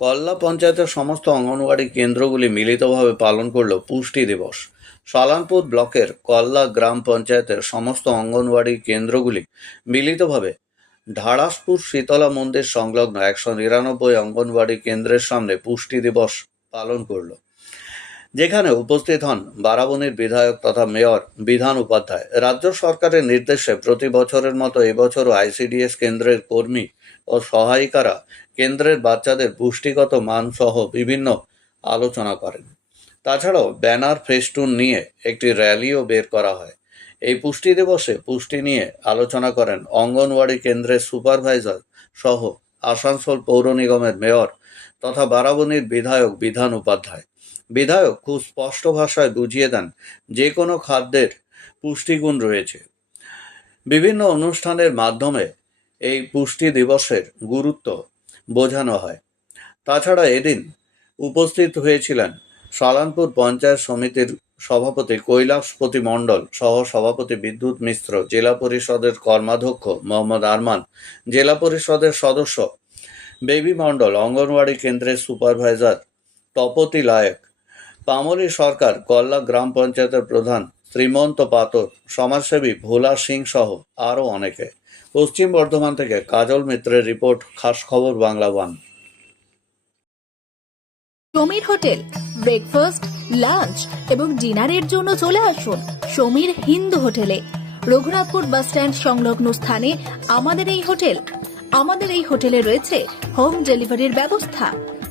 কল্লা পঞ্চায়েতের সমস্ত অঙ্গনওয়াড়ি কেন্দ্রগুলি মিলিতভাবে পালন করল পুষ্টি দিবস। সালানপুর ব্লকের কল্লা গ্রাম পঞ্চায়েতের সমস্ত অঙ্গনওয়াড়ি কেন্দ্রগুলি মিলিতভাবে ঢাড়াসপুর শীতলা মন্দির সংলগ্ন একশো নিরানব্বই অঙ্গনওয়াড়ি কেন্দ্রের সামনে পুষ্টি দিবস পালন করল। যেখানে উপস্থিত হন বারাবণীর বিধায়ক তথা মেয়র, বিধান উপাধ্যায়। রাজ্য সরকারের নির্দেশে প্রতি বছরের মতো এবছরও আইসিডিএস কেন্দ্রের কর্মী ও সহায়িকারা কেন্দ্রের বাচ্চাদের পুষ্টিগত মান সহ বিভিন্ন আলোচনা করেন। তাছাড়াও ব্যানার ফেস্টুন নিয়ে একটি র্যালিও বের করা হয়। এই পুষ্টি দিবসে পুষ্টি নিয়ে আলোচনা করেন অঙ্গনওয়াড়ি কেন্দ্রের সুপারভাইজার সহ আসানসোল পৌর নিগমের মেয়র তথা বারাবণীর বিধায়ক বিধান উপাধ্যায়। বিধায়ক খুব স্পষ্ট ভাষায় বুঝিয়ে দেন, যে কোনো খাদ্যের পুষ্টিগুণ রয়েছে। বিভিন্ন অনুষ্ঠানের মাধ্যমে এই পুষ্টি দিবসের গুরুত্ব বোঝানো হয়। তাছাড়া এদিন উপস্থিত হয়েছিলেন সালানপুর পঞ্চায়েত সমিতির সভাপতি কৈলাসপতি মণ্ডল সহ সভাপতি বিদ্যুৎ মিশ্র, জেলা পরিষদের কর্মাধ্যক্ষ মোহাম্মদ আরমান, জেলা পরিষদের সদস্য বেবি মণ্ডল, অঙ্গনওয়াড়ি কেন্দ্রের সুপারভাইজার তপতি লায়ক পামলি সরকার, কল্লা গ্রাম পঞ্চায়েতের প্রধান শ্রীমন্ত পাতর সমাজসেবী ভোলা সিং সহ আরও অনেকে। পশ্চিম বর্ধমান থেকে কাজল মিত্রের রিপোর্ট, খাস খবর Bangla one. Samir hotel breakfast lunch এবং ডিনারের জন্য চলে আসুন সমীর হিন্দু হোটেলে। রঘুনাথপুর বাস স্ট্যান্ড সংলগ্ন স্থানে আমাদের এই হোটেল। আমাদের এই হোটেলে রয়েছে হোম ডেলিভারির ব্যবস্থা।